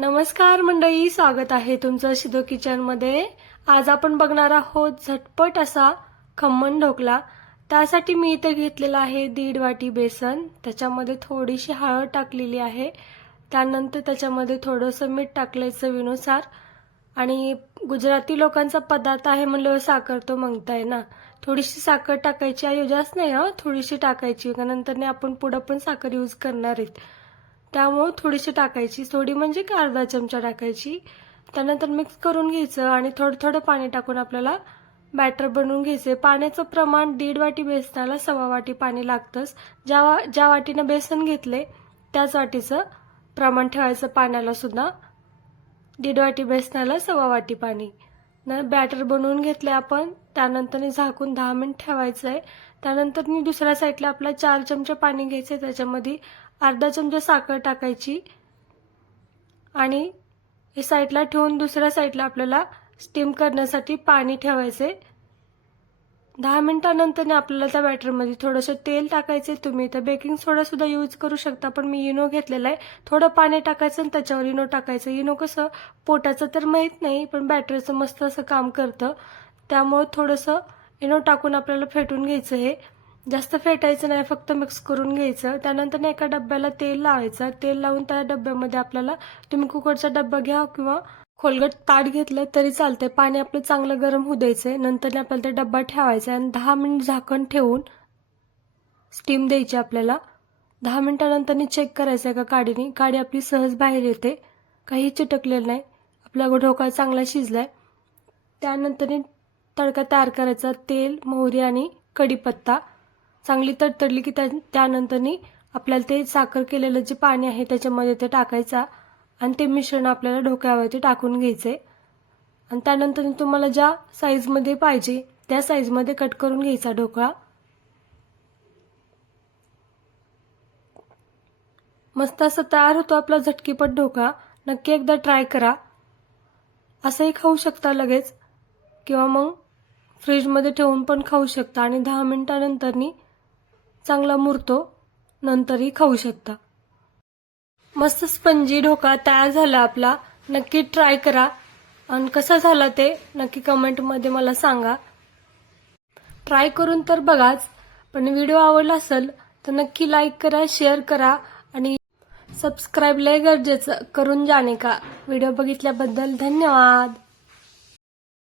नमस्कार मंडळी स्वागत आहे तुमचं शिदो किचनमध्ये आज आपण बघणार आहोत झटपट असा खमण ढोकला. त्यासाठी मी इथे घेतलेला आहे दीड वाटी बेसन. त्याच्यामध्ये थोडीशी हळद टाकलेली आहे. त्यानंतर त्याच्यामध्ये थोडंसं मीठ टाकलं चवीनुसार आणि गुजराती लोकांचा पदार्थ आहे म्हणलं साखर तो मागताय ना. थोडीशी साखर टाकायची आहे. जास्त नाही हं थोडीशी टाकायची. का नंतर आपण पुढं पण साखर यूज करणार आहेत. त्यामुळं थोडीशी टाकायची. थोडी म्हणजे की अर्धा चमचा टाकायची. त्यानंतर मिक्स करून घ्यायचं आणि थोडं थोडं पाणी टाकून आपल्याला बॅटर बनवून घ्यायचे पाण्याचं प्रमाण दीड वाटी बेसनाला सव्वा वाटी पाणी लागतंच. ज्या वा ज्या वाटीनं बेसन घेतले त्याच वाटीचं प्रमाण ठेवायचं पाण्याला सुद्धा. दीड वाटी बेसनाला सव्वा वाटी पाणी. न बॅटर बनवून घेतले आपण. त्यानंतर झाकून दहा मिनिट ठेवायचं आहे त्यानंतर मी दुसऱ्या साईडला आपला चार चमचे पाणी घ्यायचे त्याच्यामध्ये अर्धा चमचा साखर टाकायची. आणि हे साईडला ठेवून दुसऱ्या साईडला आपल्याला स्टीम करण्यासाठी पाणी ठेवायचे दहा मिनिटानंतर आपल्याला त्या बॅटरमध्ये थोडंसं तेल टाकायचे तुम्ही तर बेकिंग सोडासुद्धा यूज करू शकता पण मी इनो घेतलेला आहे थोडं पाणी टाकायचं आणि त्याच्यावर इनो टाकायचं. इनो कसं पोटाचं तर माहीत नाही पण बॅटरीचं मस्त असं काम करतं. त्यामुळं थोडंसं इनो टाकून आपल्याला फेटून घ्यायचं हे. जास्त फेटायचं नाही फक्त मिक्स करून घ्यायचं. त्यानंतर एका डब्याला तेल लावायचं. तेल लावून त्या डब्यामध्ये आपल्याला तुम्ही कुकरचा डब्बा घ्या किंवा खोलगट ताट घेतलं तरी चालतंय. पाणी आपलं चांगलं गरम होऊ द्यायचं नंतर आपल्याला ते डब्बा ठेवायचा आणि दहा मिनिट झाकण ठेवून स्टीम द्यायची आपल्याला. दहा मिनिटानंतर चेक करायचं आहे का काडीने. काडी आपली सहज बाहेर येते. काही चिटकलेलं नाही. आपला ढोकळा चांगला शिजलाय. त्यानंतर तडका तयार करायचा. तेल मोहरी आणि कढीपत्ता. चांगली तडतडली की त्या त्यानंतरनी आपल्याला ते साखर केलेलं जे पाणी आहे त्याच्यामध्ये ते टाकायचा आणि ते मिश्रण आपल्याला ढोक्यावरती टाकून घ्यायचे. आणि त्यानंतर तुम्हाला ज्या साईजमध्ये पाहिजे त्या साईजमध्ये कट करून घ्यायचा ढोकळा. मस्त असं तयार होतो आपला झटकीपट ढोकळा. नक्की एकदा ट्राय करा. असंही खाऊ शकता लगेच. किंवा मग फ्रीजमध्ये ठेवून पण खाऊ शकता. आणि दहा मिनिटानंतरनी चांगला मुरतो नंतरही खाऊ शकता. मस्त स्पंजी ढोकळा तयार झाला आपला. नक्की ट्राय करा. आणि कसा झाला ते नक्की कमेंटमध्ये मला सांगा. ट्राय करून तर बघाच. पण व्हिडिओ आवडला असेल तर नक्की लाईक करा शेअर करा. आणि सबस्क्राईब लय गरजेचं करून जाणे का. व्हिडिओ बघितल्याबद्दल धन्यवाद.